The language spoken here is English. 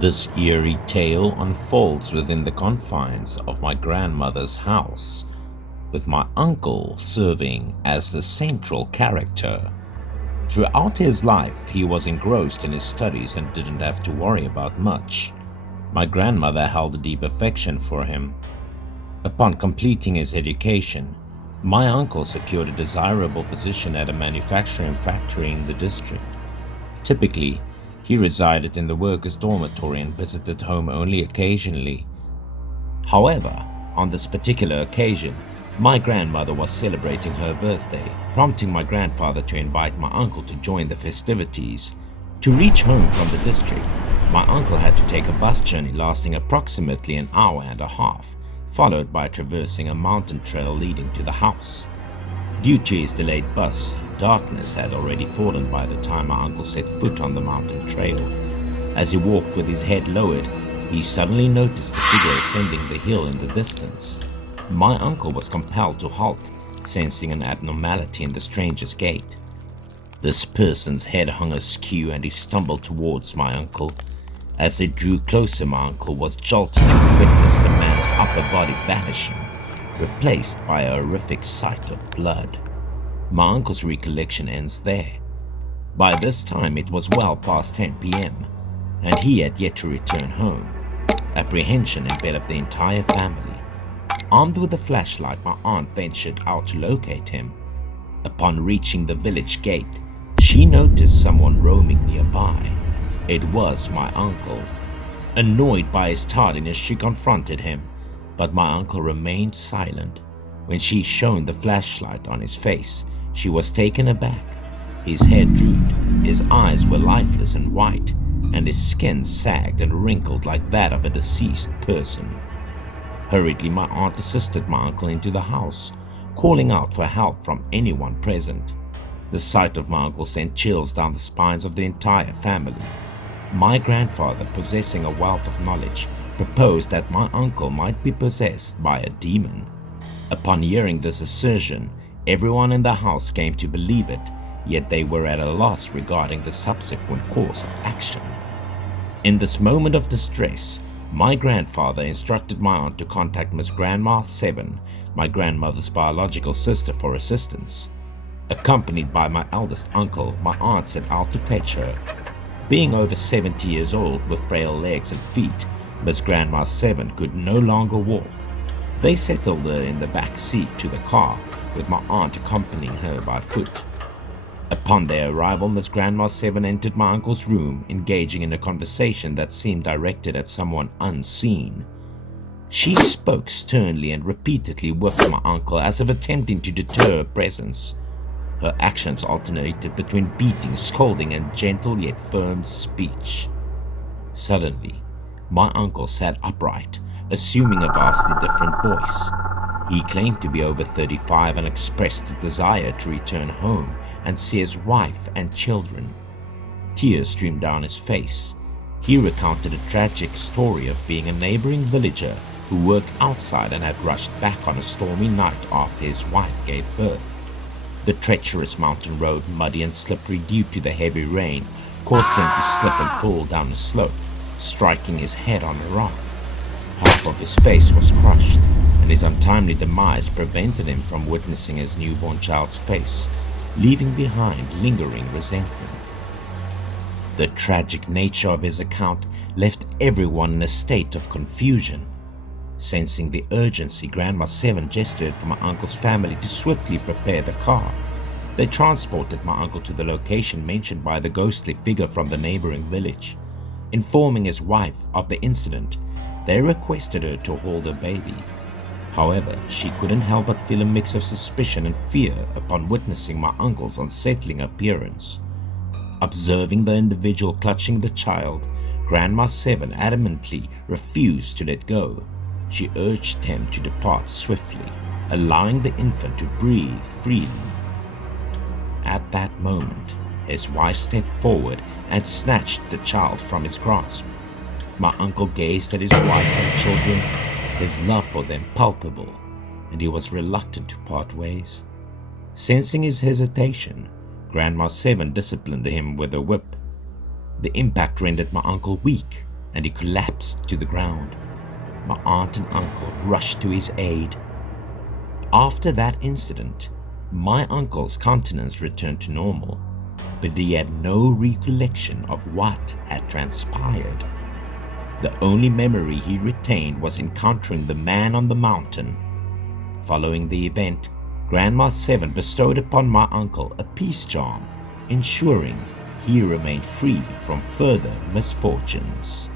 This eerie tale unfolds within the confines of my grandmother's house, with my uncle serving as the central character. Throughout his life, he was engrossed in his studies and didn't have to worry about much. My grandmother held a deep affection for him. Upon completing his education, my uncle secured a desirable position at a manufacturing factory in the district. Typically, he resided in the workers' dormitory and visited home only occasionally. However, on this particular occasion, my grandmother was celebrating her birthday, prompting my grandfather to invite my uncle to join the festivities. To reach home from the district, my uncle had to take a bus journey lasting approximately an hour and a half, followed by traversing a mountain trail leading to the house. Due to his delayed bus, darkness had already fallen by the time my uncle set foot on the mountain trail. As he walked with his head lowered, he suddenly noticed a figure ascending the hill in the distance. My uncle was compelled to halt, sensing an abnormality in the stranger's gait. This person's head hung askew and he stumbled towards my uncle. As they drew closer, my uncle was jolted and witnessed the man's upper body vanishing, replaced by a horrific sight of blood. My uncle's recollection ends there. By this time it was well past 10 p.m., and he had yet to return home. Apprehension enveloped the entire family. Armed with a flashlight, my aunt ventured out to locate him. Upon reaching the village gate, she noticed someone roaming nearby. It was my uncle. Annoyed by his tardiness, she confronted him, but my uncle remained silent. When she shone the flashlight on his face, she was taken aback. His head drooped, his eyes were lifeless and white, and his skin sagged and wrinkled like that of a deceased person. Hurriedly, my aunt assisted my uncle into the house, calling out for help from anyone present. The sight of my uncle sent chills down the spines of the entire family. My grandfather, possessing a wealth of knowledge, proposed that my uncle might be possessed by a demon. Upon hearing this assertion, everyone in the house came to believe it, yet they were at a loss regarding the subsequent course of action. In this moment of distress, my grandfather instructed my aunt to contact Miss Grandma Seven, my grandmother's biological sister, for assistance. Accompanied by my eldest uncle, my aunt set out to fetch her. Being over 70 years old with frail legs and feet, Miss Grandma Seven could no longer walk. They settled her in the back seat to the car, with my aunt accompanying her by foot. Upon their arrival, Miss Grandma Seven entered my uncle's room, engaging in a conversation that seemed directed at someone unseen. She spoke sternly and repeatedly whipped my uncle as if attempting to deter her presence. Her actions alternated between beating, scolding, and gentle yet firm speech. Suddenly, my uncle sat upright, assuming a vastly different voice. He claimed to be over 35 and expressed a desire to return home and see his wife and children. Tears streamed down his face. He recounted a tragic story of being a neighboring villager who worked outside and had rushed back on a stormy night after his wife gave birth. The treacherous mountain road, muddy and slippery due to the heavy rain, caused him to slip and fall down a slope, striking his head on a rock. Half of his face was crushed, and his untimely demise prevented him from witnessing his newborn child's face, leaving behind lingering resentment. The tragic nature of his account left everyone in a state of confusion. Sensing the urgency, Grandma Seven gestured for my uncle's family to swiftly prepare the car. They transported my uncle to the location mentioned by the ghostly figure from the neighboring village. Informing his wife of the incident, they requested her to hold her baby. However, she couldn't help but feel a mix of suspicion and fear upon witnessing my uncle's unsettling appearance. Observing the individual clutching the child, Grandma Seven adamantly refused to let go. She urged him to depart swiftly, allowing the infant to breathe freely. At that moment, his wife stepped forward and snatched the child from his grasp. My uncle gazed at his wife and children, his love for them palpable, and he was reluctant to part ways. Sensing his hesitation, Grandma Seven disciplined him with a whip. The impact rendered my uncle weak, and he collapsed to the ground. My aunt and uncle rushed to his aid. After that incident, my uncle's countenance returned to normal, but he had no recollection of what had transpired. The only memory he retained was encountering the man on the mountain. Following the event, Grandma Seven bestowed upon my uncle a peace charm, ensuring he remained free from further misfortunes.